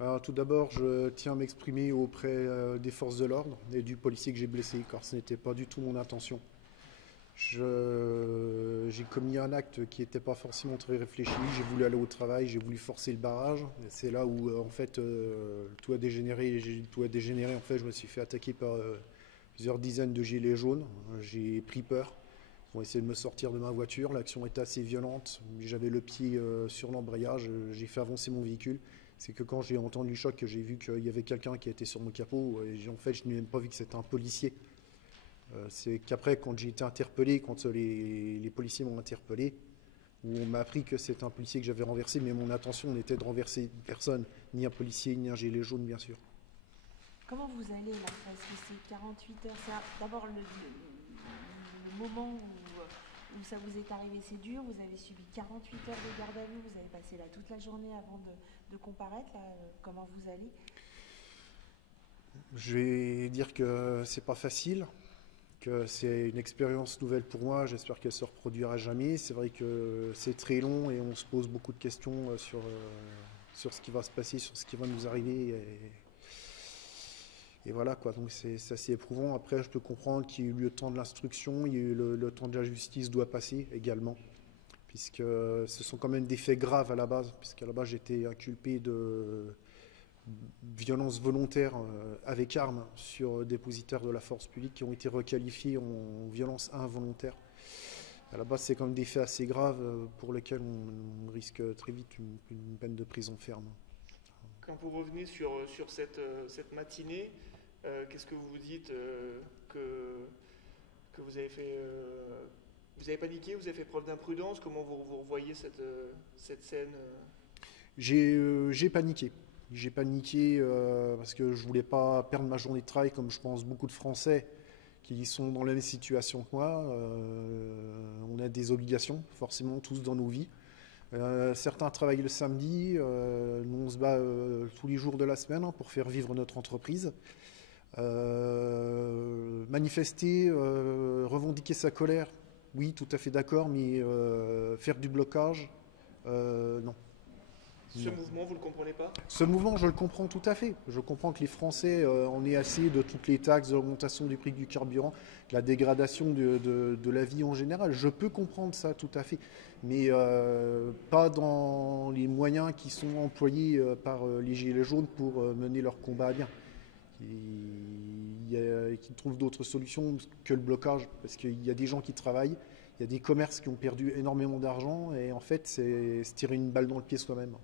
Alors, tout d'abord, je tiens à m'exprimer auprès des forces de l'ordre et du policier que j'ai blessé, car ce n'était pas du tout mon intention. J'ai commis un acte qui n'était pas forcément très réfléchi. J'ai voulu aller au travail, j'ai voulu forcer le barrage. Et c'est là où, en fait, tout a dégénéré. Tout a dégénéré. En fait, je me suis fait attaquer par plusieurs dizaines de gilets jaunes. J'ai pris peur. Ils ont essayé de me sortir de ma voiture. L'action était assez violente. J'avais le pied sur l'embrayage. J'ai fait avancer mon véhicule. C'est que quand j'ai entendu le choc, que j'ai vu qu'il y avait quelqu'un qui était sur mon capot. Et en fait, je n'ai même pas vu que c'était un policier. C'est qu'après, quand j'ai été interpellé, quand les policiers m'ont interpellé, où on m'a appris que c'est un policier que j'avais renversé, mais mon intention n'était de renverser personne, ni un policier, ni un gilet jaune, bien sûr. Comment vous allez là? Parce que c'est 48 heures. C'est d'abord le moment où ça vous est arrivé, c'est dur. Vous avez subi 48 heures de garde à vue. Vous avez passé là toute la journée avant de comparaître. Là, comment vous allez? Je vais dire que c'est pas facile, que c'est une expérience nouvelle pour moi. J'espère qu'elle se reproduira jamais. C'est vrai que c'est très long et on se pose beaucoup de questions sur ce qui va se passer, sur ce qui va nous arriver. Et voilà quoi, donc c'est assez éprouvant. Après, je peux comprendre qu'il y a eu le temps de l'instruction, il y a eu le temps de la justice doit passer également, puisque ce sont quand même des faits graves à la base, puisqu'à la base j'étais inculpé de violence volontaire avec arme sur dépositaires de la force publique qui ont été requalifiés en violence involontaire. À la base, c'est quand même des faits assez graves pour lesquels on risque très vite une peine de prison ferme. Quand vous revenez sur cette matinée, qu'est-ce que vous vous dites que vous avez fait vous avez paniqué, vous avez fait preuve d'imprudence? Comment vous revoyez cette scène J'ai paniqué. J'ai paniqué parce que je voulais pas perdre ma journée de travail comme je pense beaucoup de Français qui sont dans la même situation que moi. On a des obligations, forcément, tous dans nos vies. Certains travaillent le samedi, nous on se bat tous les jours de la semaine hein, pour faire vivre notre entreprise. Manifester, revendiquer sa colère, oui, tout à fait d'accord, mais faire du blocage, non. Ce Non. mouvement, vous ne le comprenez pas? Ce mouvement, je le comprends tout à fait. Je comprends que les Français en aient assez de toutes les taxes, de l'augmentation du prix du carburant, de la dégradation de la vie en général. Je peux comprendre ça tout à fait, mais pas dans les moyens qui sont employés par les Gilets jaunes pour mener leur combat à bien. Qu'ils trouvent d'autres solutions que le blocage, parce qu'il y a des gens qui travaillent, il y a des commerces qui ont perdu énormément d'argent, et en fait, c'est se tirer une balle dans le pied soi-même.